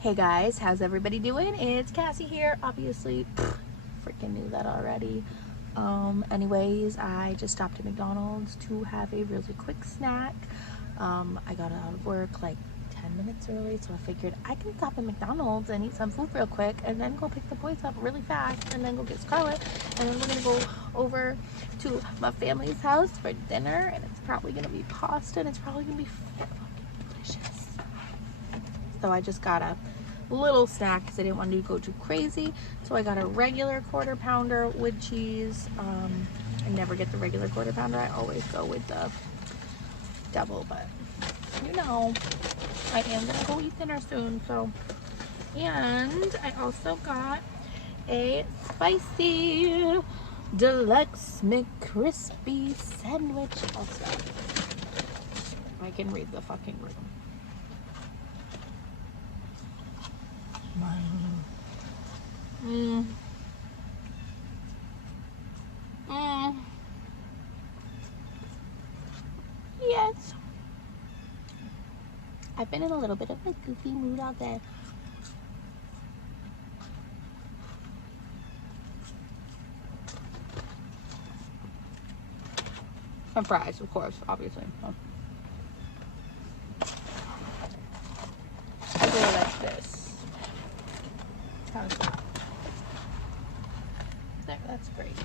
Hey guys, how's everybody doing? It's Cassie here. Obviously, freaking knew that already. Anyways, I just stopped at McDonald's to have a really quick snack. I got out of work like 10 minutes early, so I figured I can stop at McDonald's and eat some food real quick and then go pick the boys up really fast and then go get Scarlett, and then we're gonna go over to my family's house for dinner, and it's probably gonna be pasta and it's probably gonna be fucking delicious. So I just got a little snack because I didn't want to go too crazy. So I got a regular quarter pounder with cheese. I never get the regular quarter pounder. I always go with the double, but you know, I am gonna go eat dinner soon. So, and I also got a spicy deluxe McCrispy sandwich. Also, I can read the fucking room. Yes. I've been in a little bit of a goofy mood all day. And fries, of course, obviously. I go like this. How's that? There, that's great.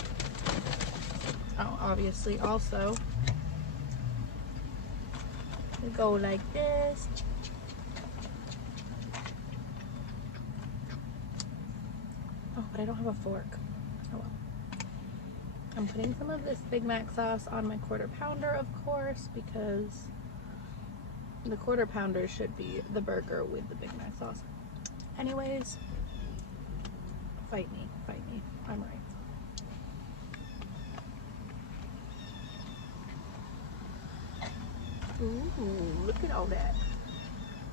Oh, obviously, also, we go like this. Oh, but I don't have a fork. Oh well. I'm putting some of this Big Mac sauce on my quarter pounder, of course, because the quarter pounder should be the burger with the Big Mac sauce. Anyways, fight me, I'm right. Ooh, look at all that.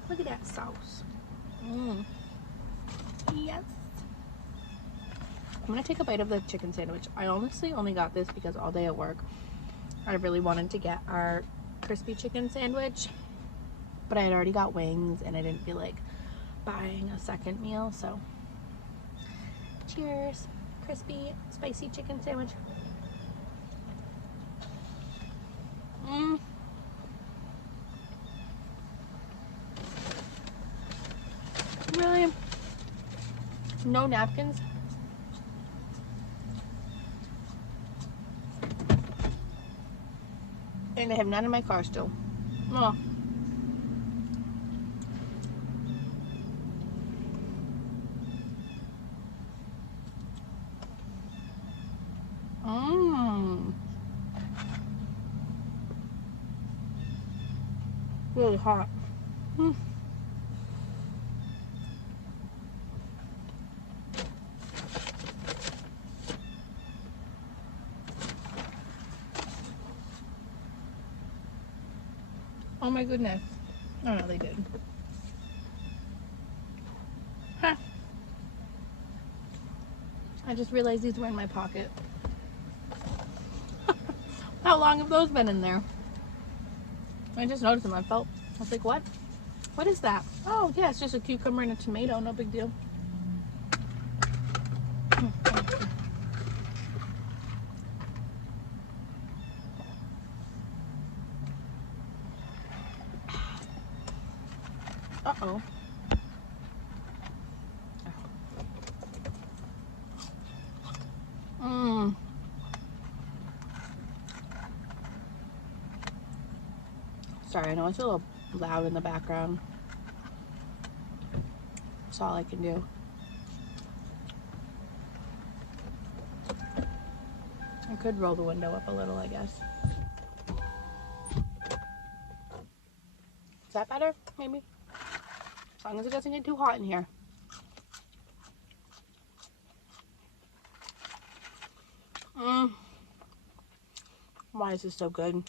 Look at that sauce. Yes. I'm gonna take a bite of the chicken sandwich. I honestly only got this because all day at work I really wanted to get our crispy chicken sandwich, but I had already got wings and I didn't feel like buying a second meal. So cheers. Crispy spicy chicken sandwich. Really? No napkins? And I have none in my car still. Oh. Really hot. Oh my goodness. Oh no, they did. Huh. I just realized these were in my pocket. How long have those been in there? I just noticed them. I was like, what? What is that? Oh yeah, it's just a cucumber and a tomato. No big deal. Uh-oh. Sorry, I know it's a little loud in the background. That's all I can do. I could roll the window up a little, I guess. Is that better? Maybe? As long as it doesn't get too hot in here. Why is this so good?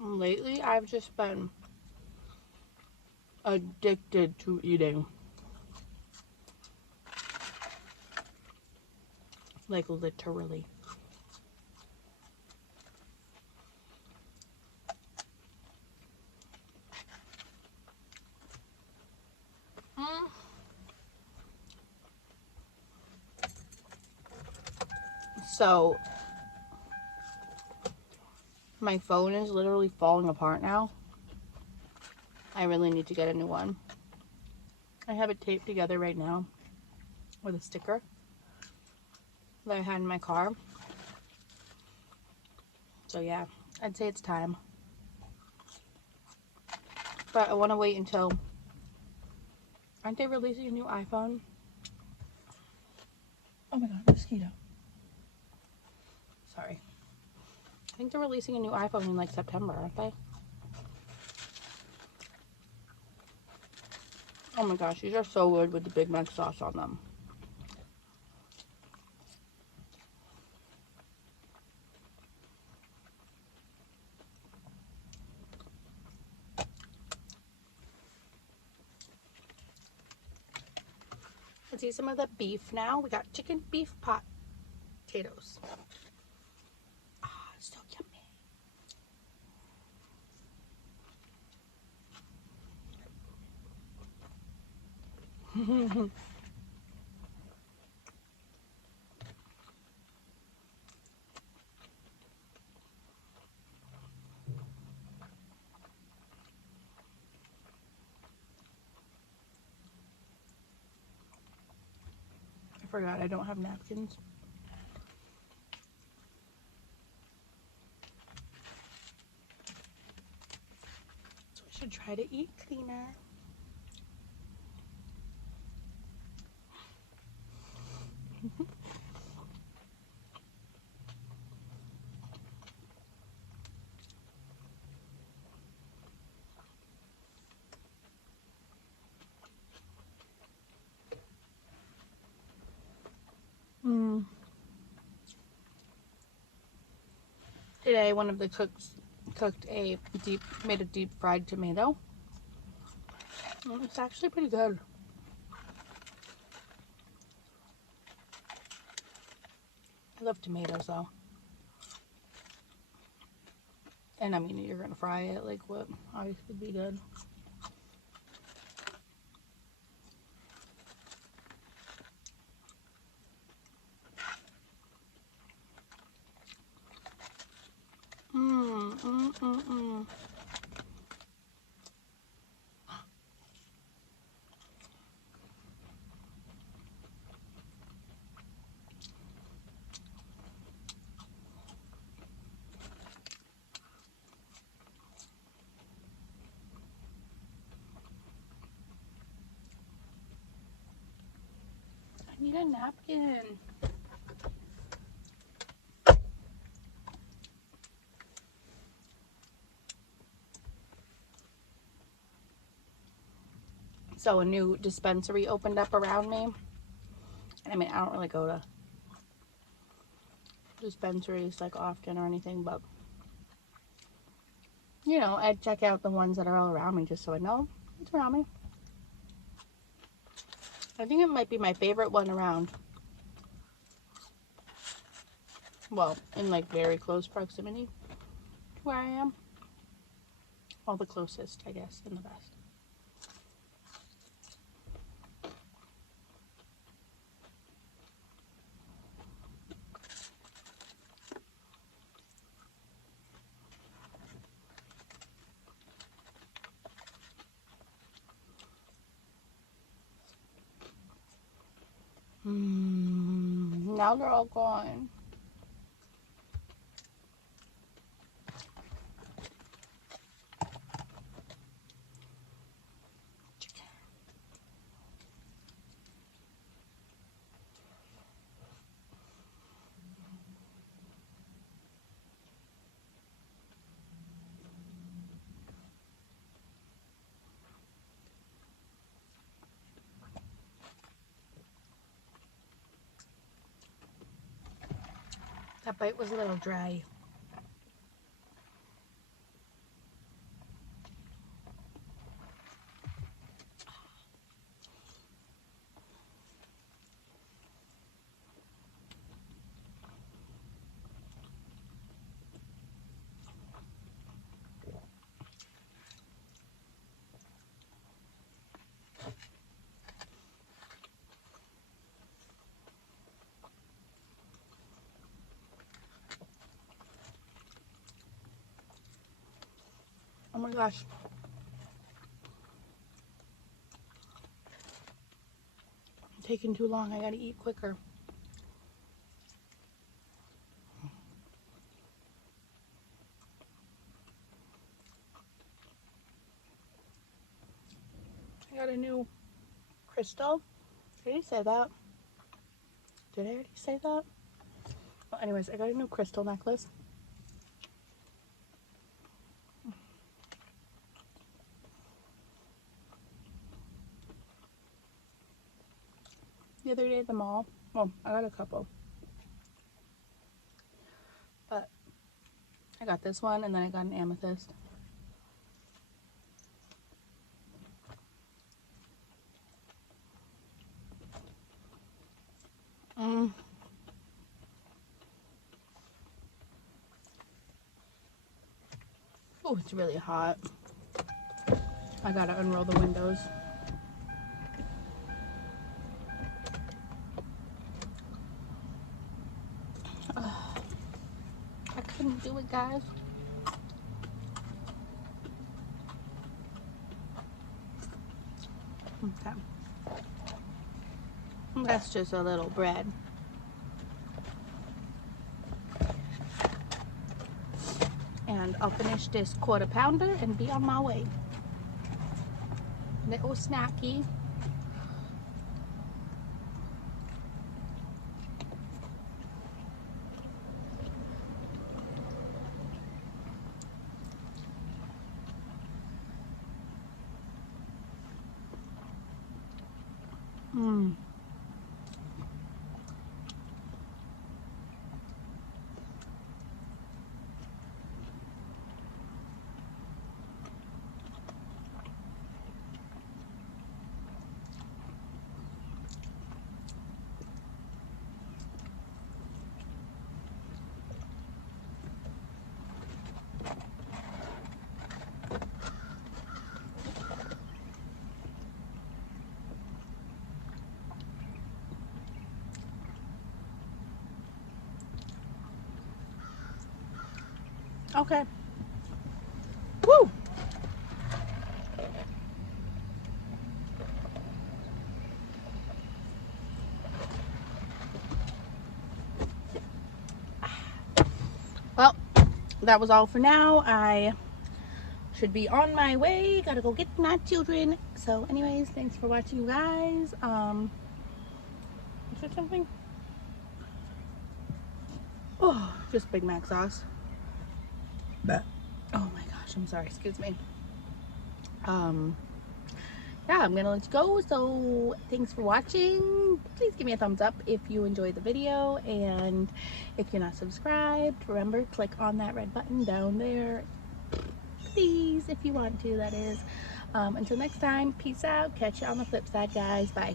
Lately, I've just been addicted to eating. Like, literally. So my phone is literally falling apart now. I really need to get a new one. I have it taped together right now with a sticker that I had in my car. So yeah, I'd say it's time. But I want to wait until... Aren't they releasing a new iPhone? Oh my god, mosquito. Sorry. I think they're releasing a new iPhone in like September, aren't they? Oh my gosh, these are so good with the Big Mac sauce on them. Let's eat some of the beef now. We got chicken beef pot potatoes. Ah, so yummy. I forgot I don't have napkins. So I should try to eat cleaner. Today, one of the cooks made a deep fried tomato. It's actually pretty good. I love tomatoes though. And I mean, you're gonna fry it, like what obviously would be good. I need a napkin. So a new dispensary opened up around me. I mean, I don't really go to dispensaries like often or anything, but you know, I check out the ones that are all around me just so I know what's around me. I think it might be my favorite one around. Well, in like very close proximity to where I am. Well, the closest, I guess, and the best. Now they're all gone. That bite was a little dry. my gosh. Taking too long. I gotta eat quicker. I got a new crystal. Did I already say that? Did I already say that? Well, anyways, I got a new crystal necklace. The other day at the mall. Well, I got a couple. But I got this one and then I got an amethyst. Oh, it's really hot. I gotta unroll the windows. I couldn't do it, guys. Okay. That's just a little bread. And I'll finish this quarter pounder and be on my way. Little snacky. Okay. Woo! Well, that was all for now. I should be on my way. Gotta go get my children. So anyways, thanks for watching, you guys. Is there something? Oh, just Big Mac sauce. Oh my gosh, I'm sorry, excuse me. Yeah, I'm gonna let you go. So thanks for watching. Please give me a thumbs up if you enjoyed the video, and if you're not subscribed, remember, click on that red button down there, please, if you want to, that is. Until next time, peace out. Catch you on the flip side, guys. Bye.